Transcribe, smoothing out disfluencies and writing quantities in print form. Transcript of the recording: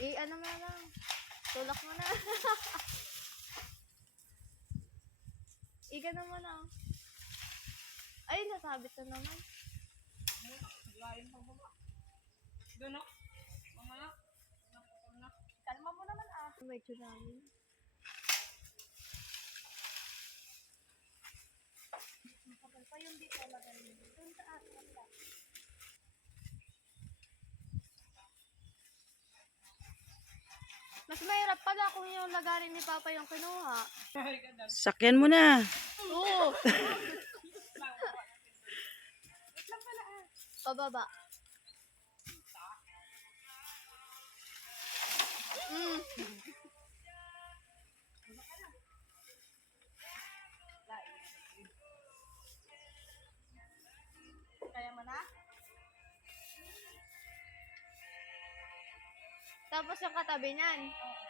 Ano mo na lang. Tulak mo na. Ganun mo na. Ay, nasabit na naman. Lain pa ba? Doon o. Mamaya. Naputol na. Kalma mo naman ah. May tsunami. Kapal pa yung dito. Lagay mo. Doon sa atin. Mas mahirap pala kung yung lagarin ni Papa yung kinuha. Sakyan mo na. Oo. Pababa. Kaya mo na? Tapos yung katabi niyan. Oo.